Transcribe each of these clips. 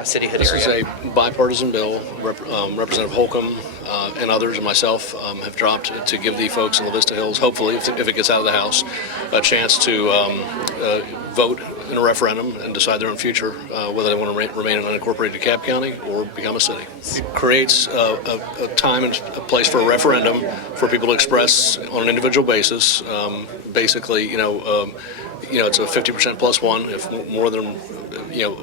Cityhood This is area? a bipartisan bill. Representative Holcomb and others and myself have dropped to give the folks in LaVista Hills, hopefully, if it gets out of the House, a chance to vote in a referendum and decide their own future, whether they want to remain an unincorporated DeKalb County or become a city. It creates a time and a place for a referendum for people to express on an individual basis. Basically, it's a 50% plus one. If more than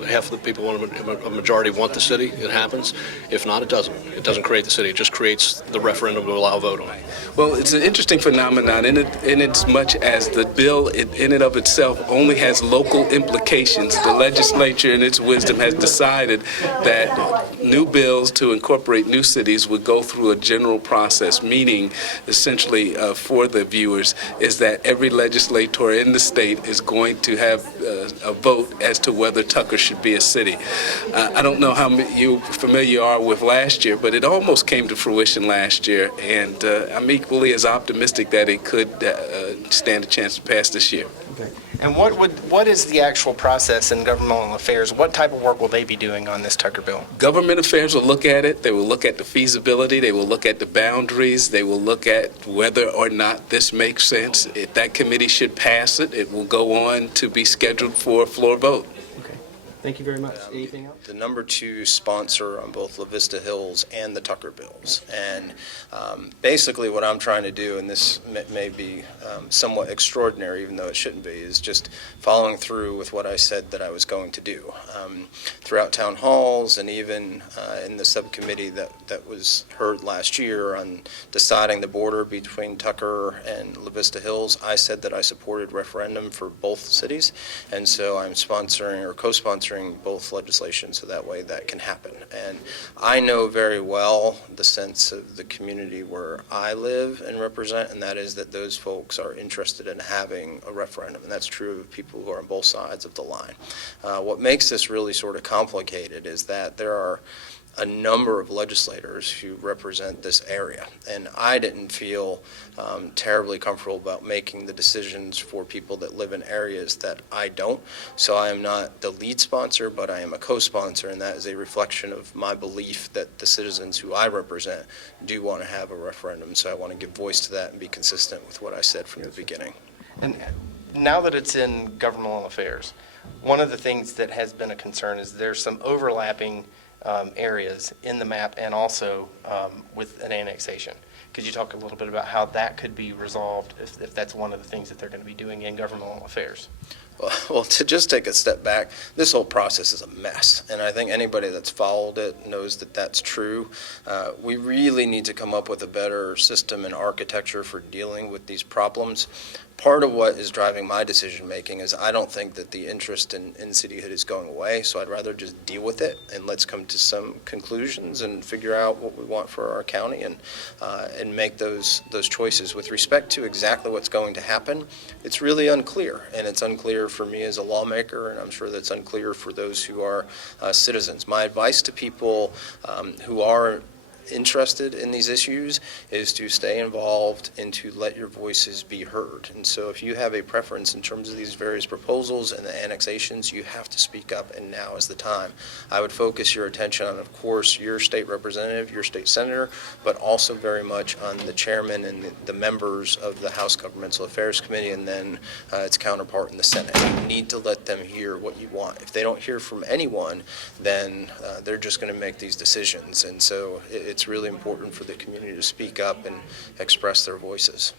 half of the people want a majority want the city, it happens. If not, it doesn't. It doesn't create the city. It just creates the referendum to allow a vote on it. Well, it's an interesting phenomenon in as much as the bill in and of itself only has local implications. The legislature, in its wisdom, has decided that new bills to incorporate new cities would go through a general process, meaning essentially for the viewers is that every legislator in the state is going to have a vote as to whether Tucker should be a city. I don't know how familiar you are with last year, but it almost came to fruition last year, and I'm equally as optimistic that it could stand a chance to pass this year. Okay. And what is the actual process in governmental affairs? What type of work will they be doing on this Tucker bill? Government affairs will look at it. They will look at the feasibility. They will look at the boundaries. They will look at whether or not this makes sense. If that committee should pass it, it will go on to be scheduled for a floor vote. Thank you very much. Anything else? The number 2 sponsor on both LaVista Hills and the Tucker bills. And basically what I'm trying to do, and this may be somewhat extraordinary, even though it shouldn't be, is just following through with what I said that I was going to do. Throughout town halls and even in the subcommittee that was heard last year on deciding the border between Tucker and LaVista Hills, I said that I supported referendum for both cities. And so I'm sponsoring or co-sponsoring both legislation so that way that can happen. And I know very well the sense of the community where I live and represent, and that is that those folks are interested in having a referendum, and that's true of people who are on both sides of the line. What makes this really sort of complicated is that there are a number of legislators who represent this area, and I didn't feel terribly comfortable about making the decisions for people that live in areas that I don't. So I am not the lead sponsor, but I am a co-sponsor, and that is a reflection of my belief that the citizens who I represent do want to have a referendum. So I want to give voice to that and be consistent with what I said from the beginning. And now that it's in governmental affairs, one of the things that has been a concern is there's some overlapping areas in the map and also with an annexation. Could you talk a little bit about how that could be resolved if that's one of the things that they're going to be doing in governmental affairs? Well, to just take a step back, this whole process is a mess, and I think anybody that's followed it knows that that's true. We really need to come up with a better system and architecture for dealing with these problems. Part of what is driving my decision making is I don't think that the interest in cityhood is going away, so I'd rather just deal with it and let's come to some conclusions and figure out what we want for our county and make those choices. With respect to exactly what's going to happen, it's really unclear, and it's unclear for me as a lawmaker, and I'm sure that's unclear for those who are citizens. My advice to people who are interested in these issues is to stay involved and to let your voices be heard. And so if you have a preference in terms of these various proposals and the annexations, you have to speak up, and now is the time. I would focus your attention on, of course, your state representative, your state senator, but also very much on the chairman and the members of the House Governmental Affairs Committee, and then its counterpart in the Senate. You need to let them hear what you want. If they don't hear from anyone, then they're just going to make these decisions. And so it's really important for the community to speak up and express their voices.